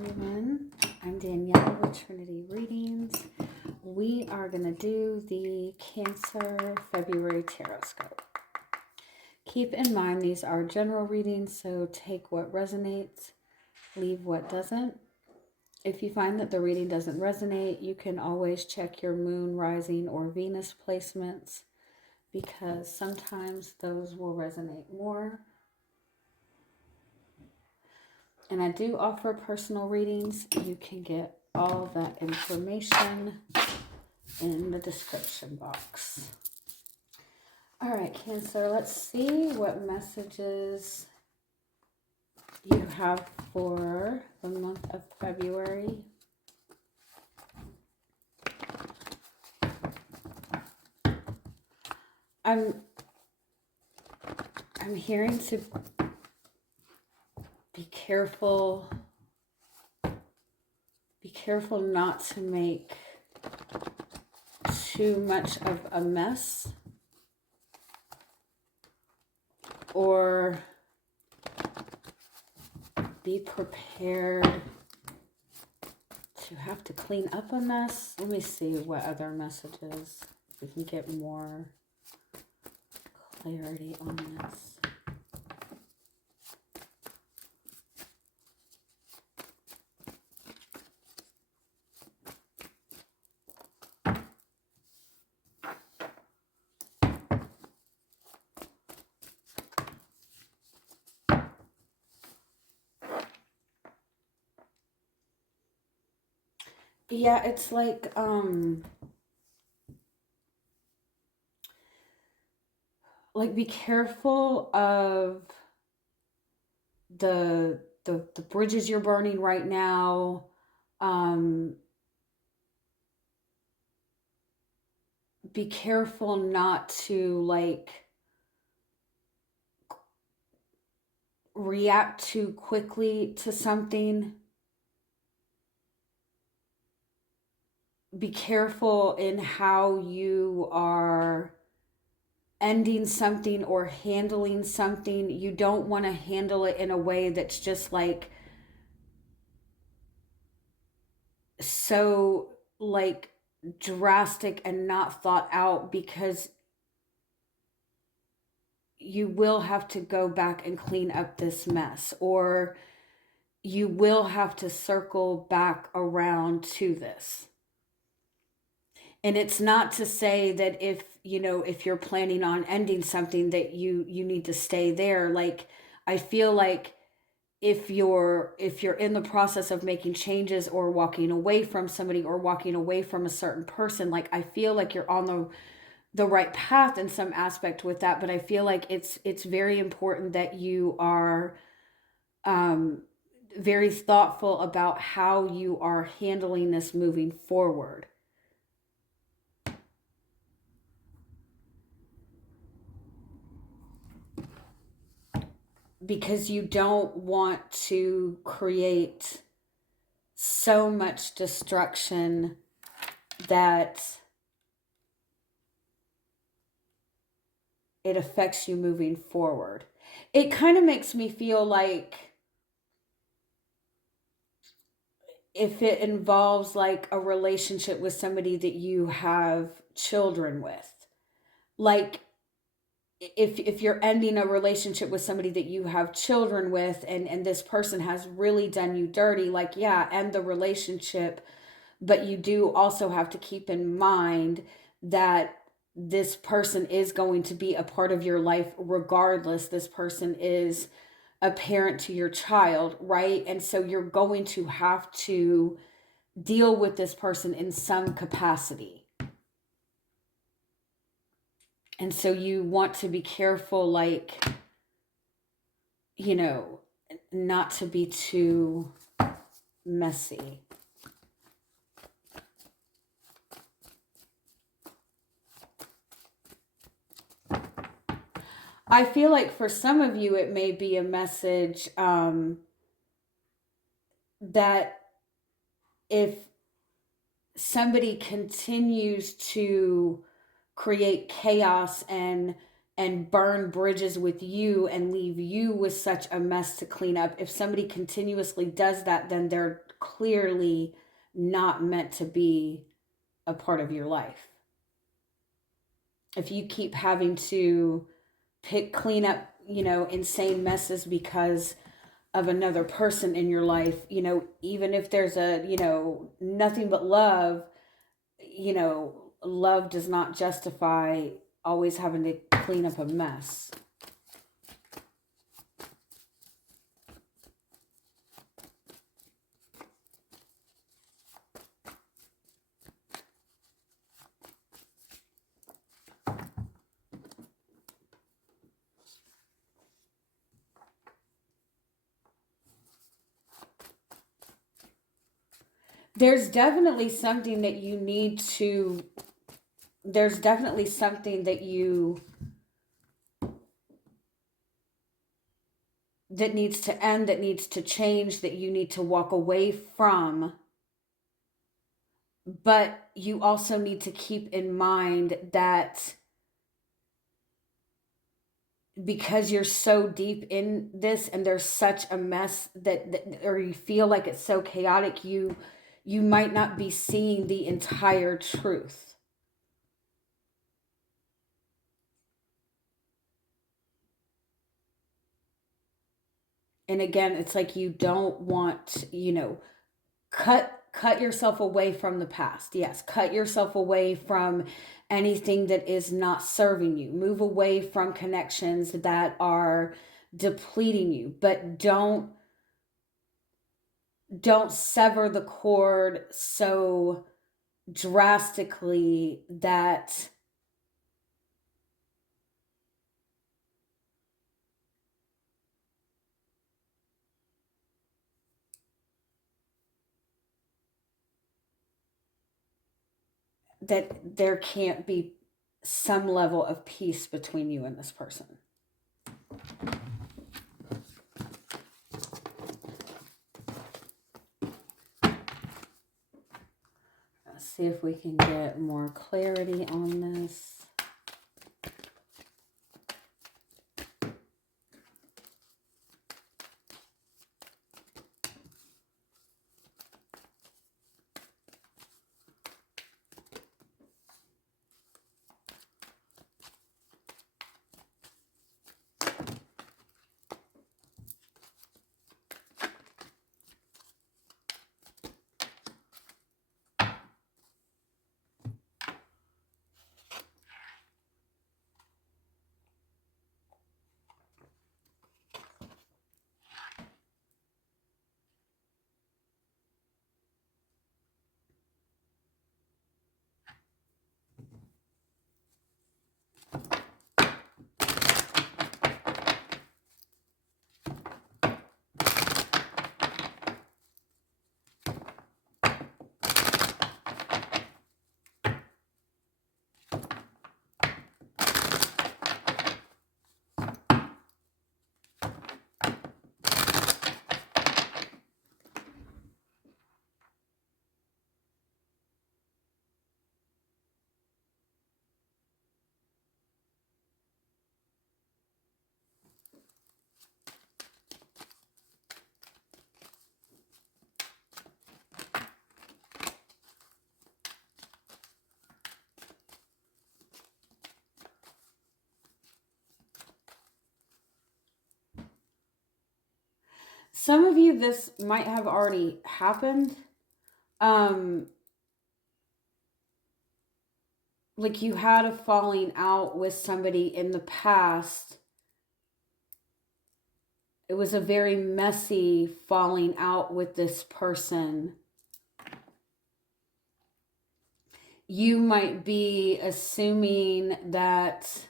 everyone. I'm Danielle with Trinity Readings. We are going to do the Cancer February Tarot Scope. Keep in mind these are general readings, so take what resonates, leave what doesn't. If you find that the reading doesn't resonate, you can always check your moon, rising, or Venus placements because sometimes those will resonate more. And I do offer personal readings. You can get all of that information in the description box. All right, Cancer, let's see what messages you have for the month of February. I'm hearing to be careful not to make too much of a mess or be prepared to have to clean up a mess. Let me see what other messages we can get more clarity on this. Yeah, it's like be careful of the bridges you're burning right now. Be careful not to react too quickly to something. Be careful in how you are ending something or handling something. You don't want to handle it in a way that's just so drastic and not thought out, because you will have to go back and clean up this mess, or you will have to circle back around to this. And it's not to say that if you're planning on ending something that you need to stay there. I feel like if you're in the process of making changes or walking away from somebody or walking away from a certain person, I feel like you're on the right path in some aspect with that. But I feel like it's very important that you are very thoughtful about how you are handling this moving forward. Because you don't want to create so much destruction that it affects you moving forward. It kind of makes me feel like if it involves a relationship with somebody that you have children with, if you're ending a relationship with somebody that you have children with, and this person has really done you dirty, end the relationship. But you do also have to keep in mind that this person is going to be a part of your life regardless. This person is a parent to your child, right? And so you're going to have to deal with this person in some capacity. And so you want to be careful, not to be too messy. I feel like for some of you, it may be a message that if somebody continues to create chaos and and burn bridges with you and leave you with such a mess to clean up. If somebody continuously does that, then they're clearly not meant to be a part of your life. If you keep having to clean up, insane messes because of another person in your life, even if there's nothing but love, love does not justify always having to clean up a mess. There's definitely something that you need to, there's definitely something that that needs to end, that needs to change, that you need to walk away from. But you also need to keep in mind that because you're so deep in this and there's such a mess or you feel like it's so chaotic, you might not be seeing the entire truth. And again, it's like you don't want, cut yourself away from the past. Yes, cut yourself away from anything that is not serving you. Move away from connections that are depleting you, but don't sever the cord so drastically that there can't be some level of peace between you and this person. Let's see if we can get more clarity on this. Some of you, this might have already happened. Like you had a falling out with somebody in the past. It was a very messy falling out with this person. You might be assuming that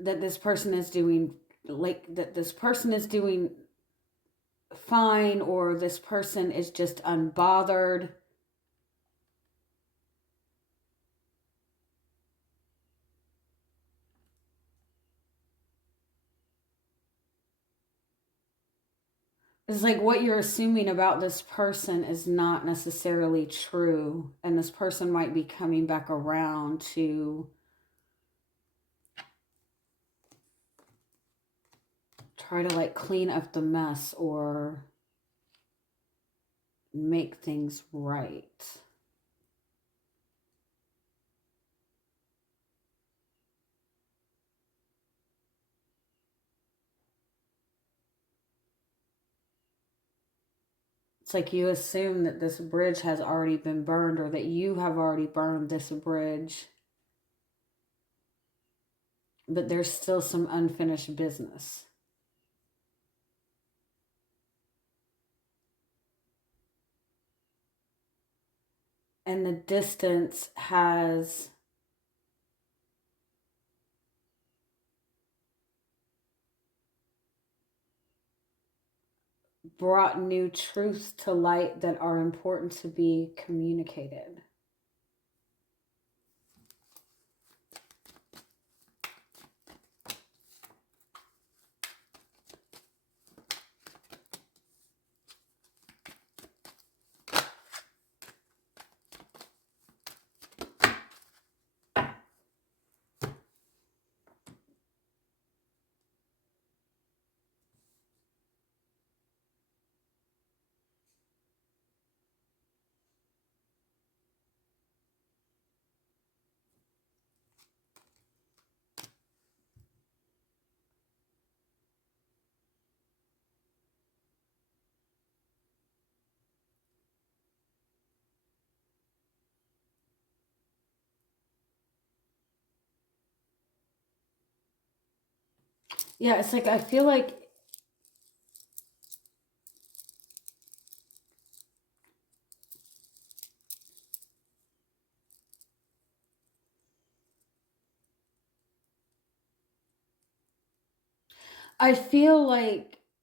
this person is doing fine, or this person is just unbothered. It's like what you're assuming about this person is not necessarily true. And this person might be coming back around to try to like clean up the mess or make things right. It's like you assume that this bridge has already been burned or that you have already burned this bridge. But there's still some unfinished business. And the distance has brought new truths to light that are important to be communicated. Yeah, it's like I feel like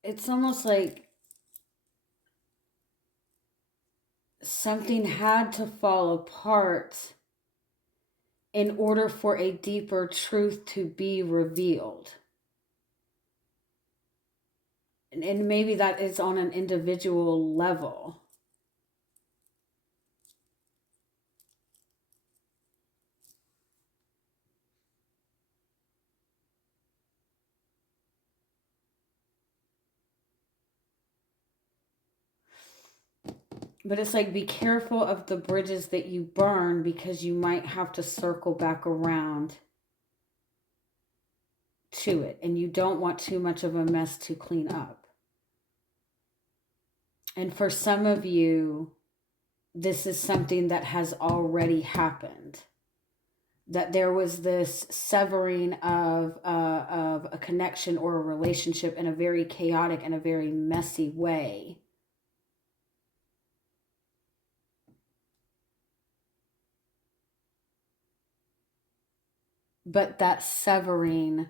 it's almost like something had to fall apart in order for a deeper truth to be revealed. And maybe that is on an individual level. But it's like, be careful of the bridges that you burn because you might have to circle back around to it. And you don't want too much of a mess to clean up. And for some of you, this is something that has already happened. That there was this severing of a connection or a relationship in a very chaotic and a very messy way. But that severing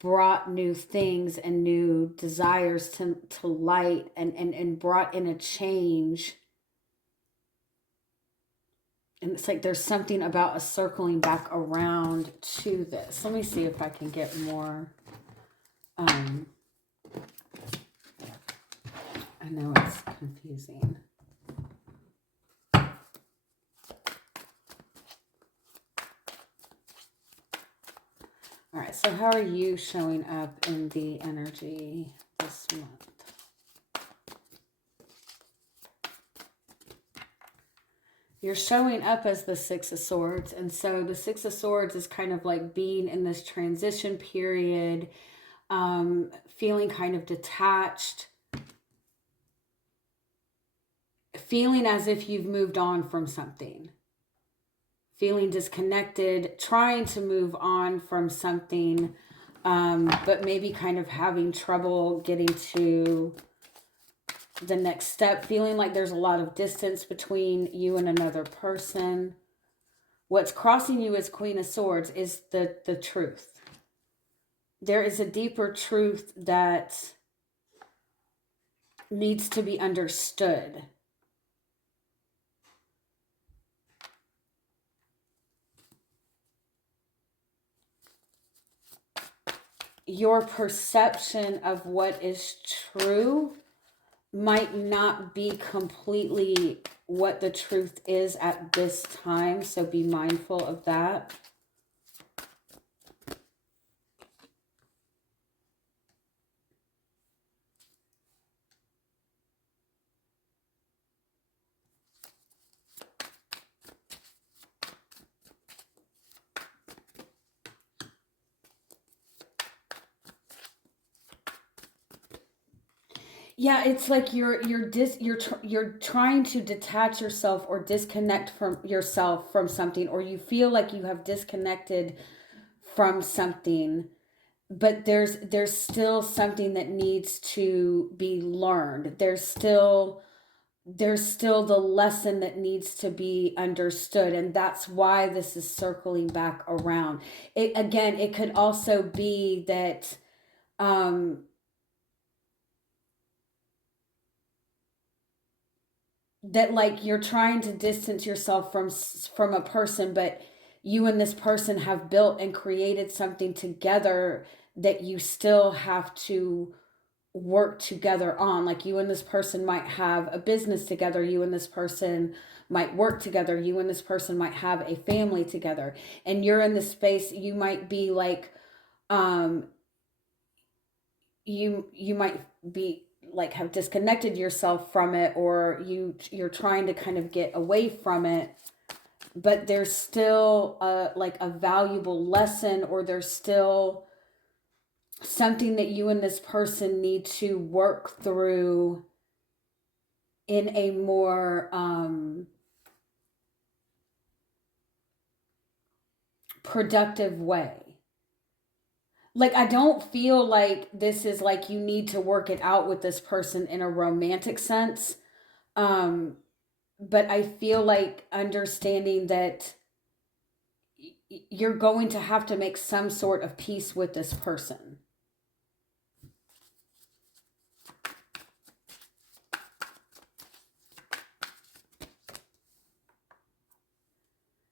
brought new things and new desires to light and brought in a change. And it's like there's something about a circling back around to this. Let me see if I can get more. I know it's confusing. All right, so how are you showing up in the energy this month? You're showing up as the Six of Swords. And so the Six of Swords is kind of like being in this transition period, feeling kind of detached, feeling as if you've moved on from something, feeling disconnected, trying to move on from something, but maybe kind of having trouble getting to the next step, feeling like there's a lot of distance between you and another person. What's crossing you as Queen of Swords is the truth. There is a deeper truth that needs to be understood. your perception of what is true might not be completely what the truth is at this time. So be mindful of that. Yeah, it's like you're trying to detach yourself or disconnect from yourself from something, or you feel like you have disconnected from something, but there's still something that needs to be learned. There's still the lesson that needs to be understood, and that's why this is circling back around. It again, it could also be that um that like you're trying to distance yourself from a person, but you and this person have built and created something together that you still have to work together on. Like you and this person might have a business together, you and this person might work together, you and this person might have a family together, and you're in this space. You might be like um you might be like have disconnected yourself from it, or you're trying to kind of get away from it, but there's still like a valuable lesson, or there's still something that you and this person need to work through in a more productive way. Like I don't feel like this is like you need to work it out with this person in a romantic sense. um but I feel like understanding that you're going to have to make some sort of peace with this person.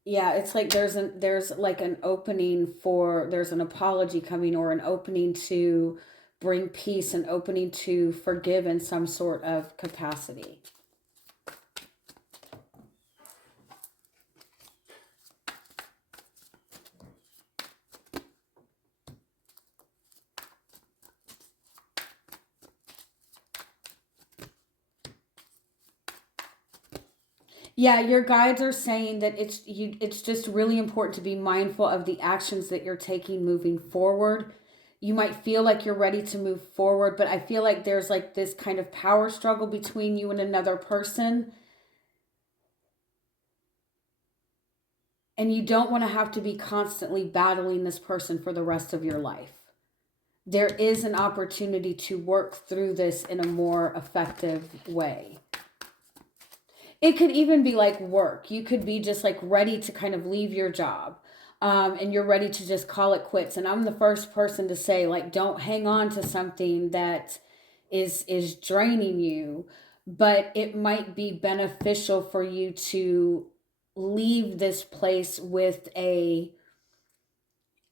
Yeah, it's like there's like an opening for there's an apology coming, or an opening to bring peace, an opening to forgive in some sort of capacity. Yeah, your guides are saying that it's just really important to be mindful of the actions that you're taking moving forward. You might feel like you're ready to move forward, but I feel like there's like this kind of power struggle between you and another person, and you don't want to have to be constantly battling this person for the rest of your life. There is an opportunity to work through this in a more effective way. It could even be like work. You could be just like ready to kind of leave your job. And you're ready to just call it quits. And I'm the first person to say, like, don't hang on to something that is draining you, but it might be beneficial for you to leave this place with a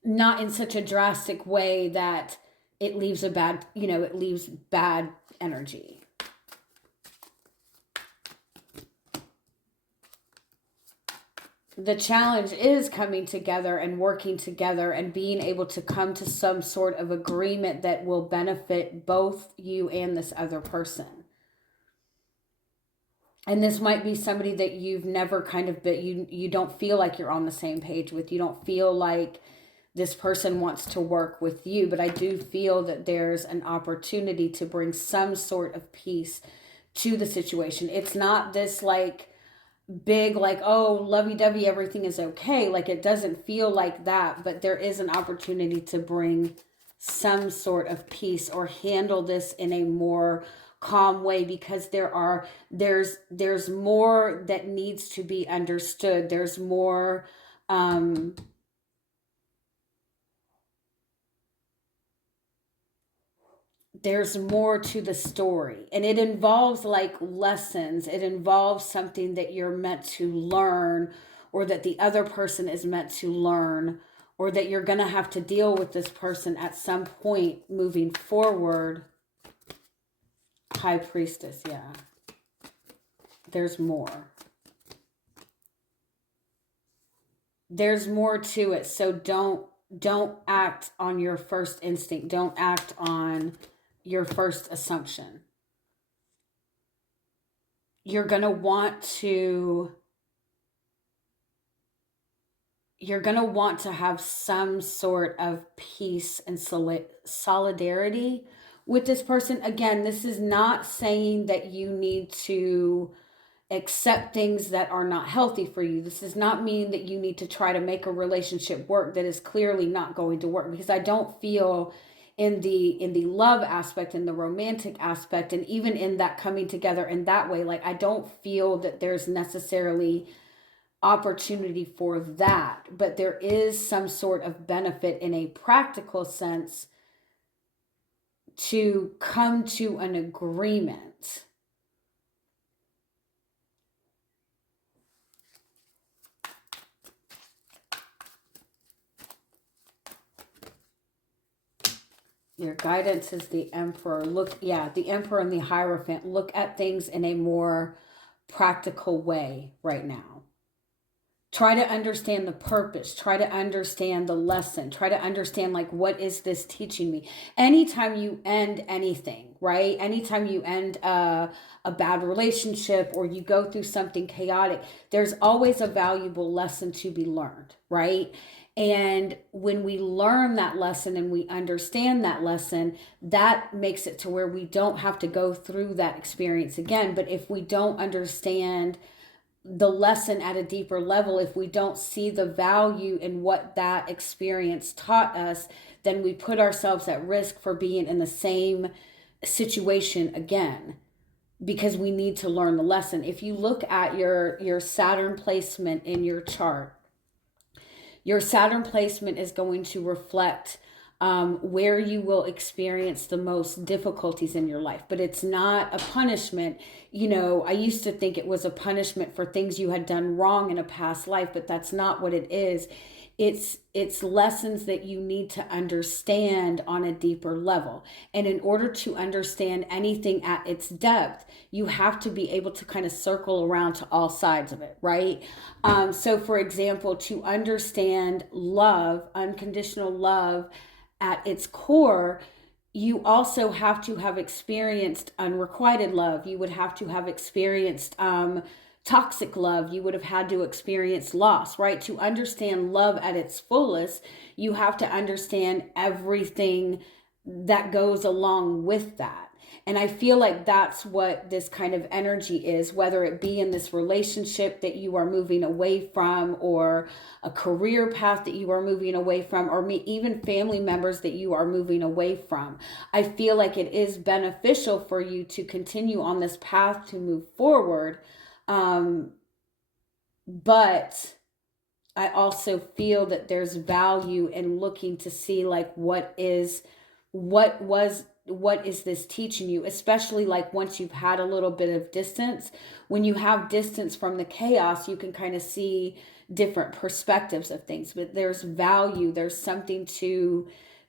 not in such a drastic way that it leaves a bad, it leaves bad energy. The challenge is coming together and working together and being able to come to some sort of agreement that will benefit both you and this other person. And this might be somebody that you've never kind of been, you don't feel like you're on the same page with. You don't feel like this person wants to work with you, but I do feel that there's an opportunity to bring some sort of peace to the situation. It's not this like big like, oh, lovey-dovey, everything is okay. Like it doesn't feel like that, but there is an opportunity to bring some sort of peace or handle this in a more calm way, because there's more that needs to be understood. Um there's more to the story, and it involves like lessons. It involves something that you're meant to learn, or that the other person is meant to learn, or that you're going to have to deal with this person at some point moving forward. High Priestess, yeah. There's more. There's more to it. So don't act on your first instinct. Don't act on your first assumption. You're going to want to have some sort of peace and solidarity with this person. Again, this is not saying that you need to accept things that are not healthy for you. This does not mean that you need to try to make a relationship work that is clearly not going to work, because I don't feel in the love aspect, in the romantic aspect, and even in that coming together in that way, like I don't feel that there's necessarily opportunity for that, but there is some sort of benefit in a practical sense to come to an agreement. Your guidance is the Emperor. Look, yeah, the Emperor and the Hierophant. Look at things in a more practical way right now. Try to understand the purpose. Try to understand the lesson. Try to understand, like, what is this teaching me? Anytime you end anything, right? Anytime you end a bad relationship or you go through something chaotic, there's always a valuable lesson to be learned, right? And when we learn that lesson and we understand that lesson, that makes it to where we don't have to go through that experience again. But if we don't understand the lesson at a deeper level, if we don't see the value in what that experience taught us, then we put ourselves at risk for being in the same situation again, because we need to learn the lesson. If you look at your Saturn placement in your chart, your Saturn placement is going to reflect where you will experience the most difficulties in your life. But it's not a punishment. You know, I used to think it was a punishment for things you had done wrong in a past life, but that's not what it is. It's lessons that you need to understand on a deeper level. And in order to understand anything at its depth, you have to be able to kind of circle around to all sides of it, right? So for example, to understand love, unconditional love at its core, you also have to have experienced unrequited love. You would have to have experienced toxic love. You would have had to experience loss, right? To understand love at its fullest, you have to understand everything that goes along with that. And I feel like that's what this kind of energy is, whether it be in this relationship that you are moving away from, or a career path that you are moving away from, or even family members that you are moving away from. I feel like it is beneficial for you to continue on this path to move forward. But I also feel that there's value in looking to see, like, what is this teaching you, especially like once you've had a little bit of distance. When you have distance from the chaos, you can kind of see different perspectives of things. But there's value, there's something to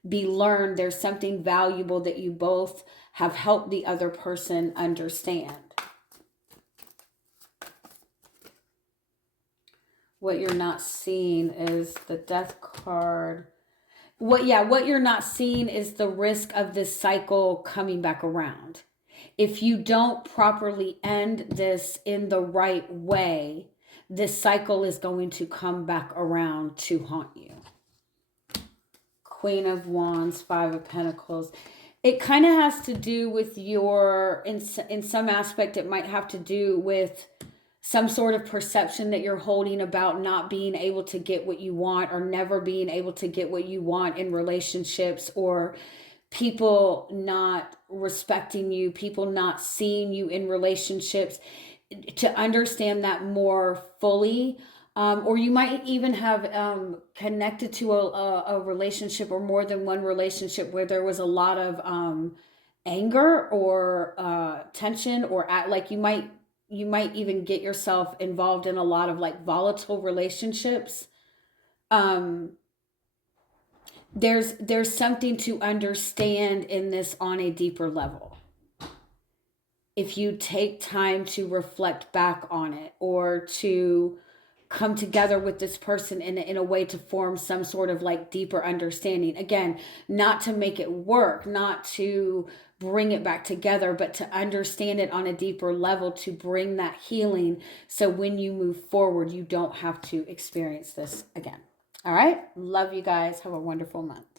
be learned, there's something valuable that you both have helped the other person understand. What you're not seeing is the Death card. What you're not seeing is the risk of this cycle coming back around. If you don't properly end this in the right way, this cycle is going to come back around to haunt you. Queen of Wands, Five of Pentacles. It kind of has to do with in some aspect, it might have to do with some sort of perception that you're holding about not being able to get what you want, or never being able to get what you want in relationships, or people not respecting you, people not seeing you in relationships. To understand that more fully, or you might even have connected to a relationship, or more than one relationship, where there was a lot of anger or tension, or like you might even get yourself involved in a lot of like volatile relationships. there's something to understand in this on a deeper level. If you take time to reflect back on it, or to come together with this person in a way to form some sort of like deeper understanding. Again, not to make it work, not to bring it back together, but to understand it on a deeper level, to bring that healing. So when you move forward, you don't have to experience this again. All right. Love you guys. Have a wonderful month.